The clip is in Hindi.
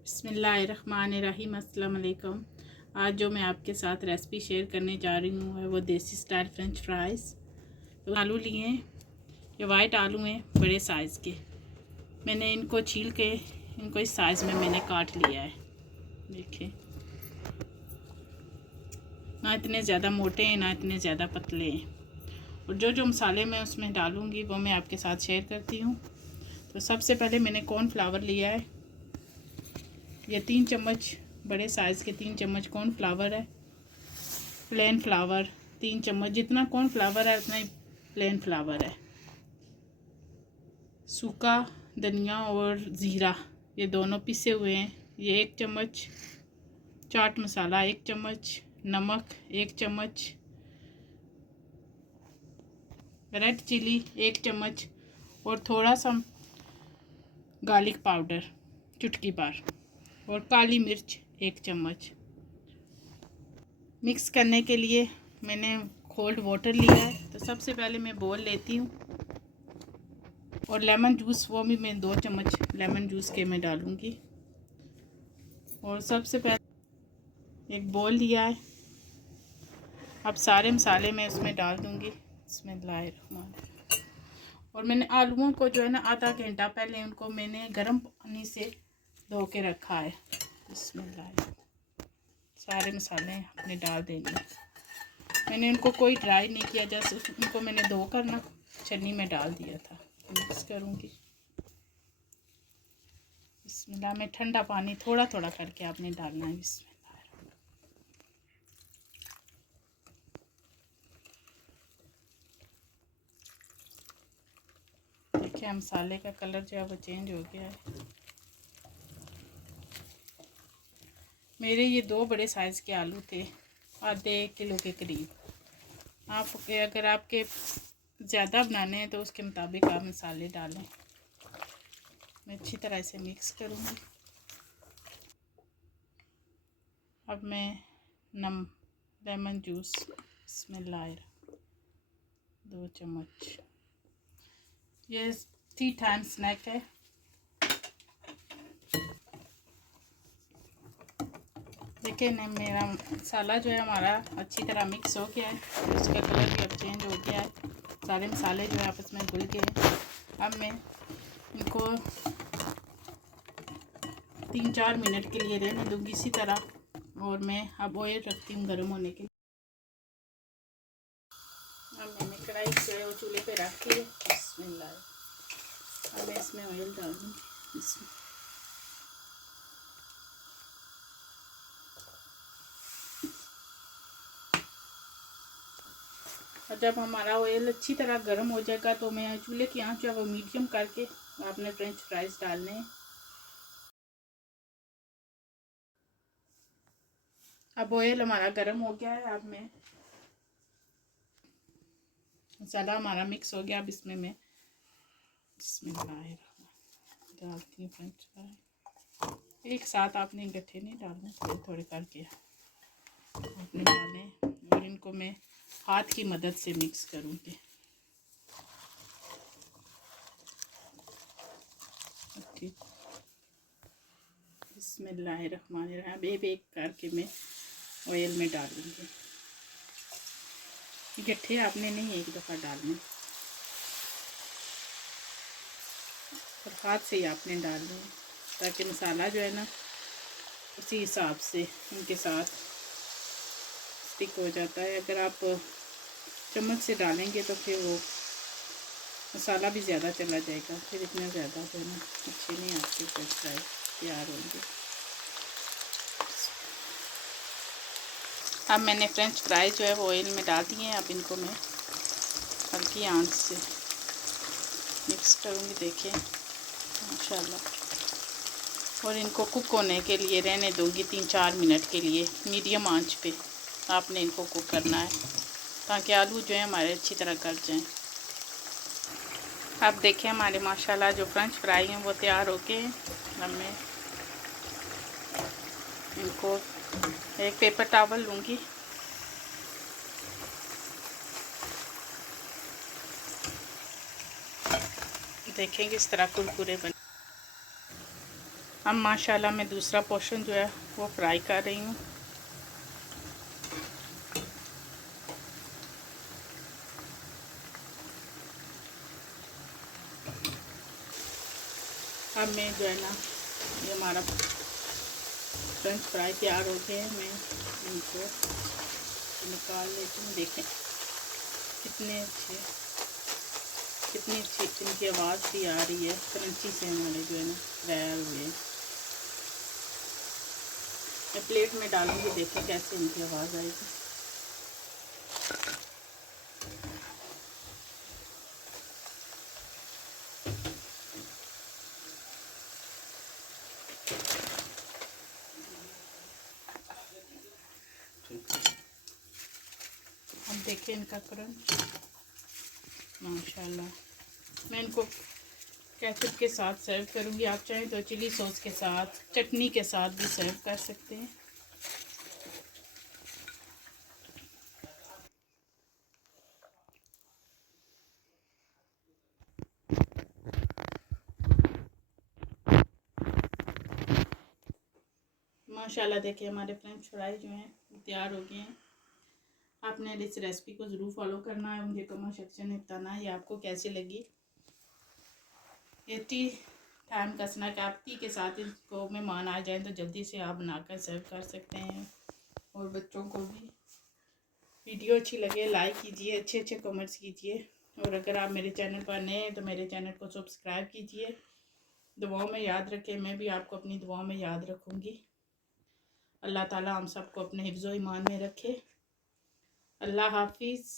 बिस्मिल्लाहिर्रहमानिर्रहीम। अस्सलाम वालेकुम। आज जो मैं आपके साथ रेसिपी शेयर करने जा रही हूँ है वो देसी स्टाइल फ्रेंच फ्राइज़। तो आलू लिए हैं, ये वाइट आलू हैं बड़े साइज़ के। मैंने इनको छील के इनको इस साइज़ में मैंने काट लिया है। देखिए, ना इतने ज़्यादा मोटे हैं ना इतने ज़्यादा पतले हैं। और जो जो मसाले मैं उसमें डालूँगी वो मैं आपके साथ शेयर करती हूँ। तो सबसे पहले मैंने कॉर्नफ्लावर लिया है, ये 3 चम्मच बड़े साइज़ के 3 चम्मच कॉर्नफ्लावर है। प्लेन फ्लावर 3 चम्मच, जितना कॉर्नफ्लावर है उतना ही प्लेन फ्लावर है। सूखा धनिया और ज़ीरा ये दोनों पिसे हुए हैं, ये 1 चम्मच। चाट मसाला 1 चम्मच, नमक 1 चम्मच, रेड चिली 1 चम्मच और थोड़ा सा गार्लिक पाउडर चुटकी भर और काली मिर्च 1 चम्मच। मिक्स करने के लिए मैंने कोल्ड वाटर लिया है। तो सबसे पहले मैं बोल लेती हूँ और लेमन जूस वो भी मैं 2 चम्मच लेमन जूस के मैं डालूँगी। और सबसे पहले एक बोल लिया है, अब सारे मसाले मैं उसमें डाल दूँगी। बिस्मिल्लाहिर्रहमानिर्रहीम। और मैंने आलूओं को जो है ना आधा घंटा पहले उनको मैंने गर्म पानी से धो के रखा है। बिस्मिल्लाह, सारे मसाले अपने डाल देंगे। मैंने उनको कोई ड्राई नहीं किया, जैसे उनको मैंने धो कर ना छन्नी में डाल दिया था। मिक्स करूँगी। बिस्मिल्लाह, में ठंडा पानी थोड़ा थोड़ा करके आपने डालना है। बिस्मिल्लाह, देखिए मसाले का कलर जो है वो चेंज हो गया है। मेरे ये 2 बड़े साइज़ के आलू थे, आधे किलो के करीब। आप अगर आपके ज़्यादा बनाने हैं तो उसके मुताबिक आप मसाले डालें। मैं अच्छी तरह से मिक्स करूँगी। अब मैं लेमन जूस बिस्मिल्लाह 2 चम्मच, ये टी टाइम स्नैक है। देखिए ना, मेरा मसाला जो है हमारा अच्छी तरह मिक्स हो गया है, उसका कलर भी अब चेंज हो गया है। सारे मसाले जो है आपस में घुल गए। अब मैं इनको 3-4 मिनट के लिए रहने दूँगी इसी तरह। और मैं अब ऑयल रखती हूँ गर्म होने के लिए। अब मैंने कढ़ाई जो है वो चूल्हे पे रख दी है। बिस्मिल्लाह, अब मैं इसमें ऑयल डाल दूँगी। इसमें और जब हमारा ऑयल अच्छी तरह गर्म हो जाएगा तो मैं चूल्हे की आंच जो है वो मीडियम करके आपने फ्रेंच फ्राइज डालने हैं। अब ऑयल हमारा गर्म हो गया है। अब मैं मसाला हमारा मिक्स हो गया। अब इसमें मैं डालती हूँ फ्रेंच फ्राई। एक साथ आपने गट्ठे नहीं डालने, थोड़े थोड़े करके आपने डालें। और इनको मैं हाथ की मदद से मिक्स करूँगी। बिस्मिल्लाहिर्रहमानिर्रहीम। एक एक करके मैं ऑयल में डालूँगी। गट्ठे आपने नहीं एक दफ़ा डालने, और हाथ से ही आपने डालने हैं ताकि मसाला जो है ना उसी हिसाब से उनके साथ स्टिक हो जाता है। अगर आप चम्मच से डालेंगे तो फिर वो मसाला भी ज़्यादा चला जाएगा, फिर इतना ज़्यादा जो है ना अच्छे नहीं आपके फ्रेंच फ्राई तैयार होंगे। अब मैंने फ्रेंच फ्राई जो है वो ऑयल में डाल दिए हैं। अब इनको मैं हल्की आंच से मिक्स करूँगी। देखिए माशाल्लाह। और इनको कुक होने के लिए रहने दूँगी 3-4 मिनट के लिए मीडियम आंच पे आपने इनको कुक करना है, ताकि आलू जो है हमारे अच्छी तरह गल जाएं। अब देखिए हमारे माशाल्लाह जो फ्रेंच फ्राई हैं वो तैयार हो गए हैं। अब मैं इनको एक पेपर टॉवल लूँगी, देखेंगे इस तरह कुरकुरे बन। अब माशाल्लाह मैं दूसरा पोर्शन जो है वो फ्राई कर रही हूँ। अब मैं जो है ना, ये हमारा फ्रेंच फ्राई तैयार हो गए हैं। मैं इनको निकाल लेती हूँ। देखें कितनी अच्छी इनकी आवाज़ भी आ रही है, क्रंची से हमारे जो है ना फ्राई हुए। मैं प्लेट में डालूंगी, देखें कैसे इनकी आवाज़ आएगी। अब देखें इनका क्रंच, माशाल्लाह। मैं इनको केचप के साथ सर्व करूँगी। आप चाहें तो चिली सॉस के साथ, चटनी के साथ भी सर्व कर सकते हैं। माशाल्लाह देखिए हमारे फ्रेंच फ्राई जो हैं तैयार हो गए हैं। आपने इस रेसिपी को ज़रूर फॉलो करना है। मुझे कमेंट सेक्शन में बताना है ये आपको कैसी लगी। ये टी टाइम का स्नैक, आप टी के साथ इनको मेहमान आ जाएं तो जल्दी से आप बनाकर सर्व कर सकते हैं। और बच्चों को भी। वीडियो अच्छी लगे लाइक कीजिए, अच्छे कमेंट्स कीजिए। और अगर आप मेरे चैनल पर नए हैं तो मेरे चैनल को सब्सक्राइब कीजिए। दुआओं में याद रखें, मैं भी आपको अपनी दुआओं में याद रखूँगी। अल्लाह ताला हम सबको अपने हिफ्ज़ो ईमान में रखे। अल्लाह हाफिज़।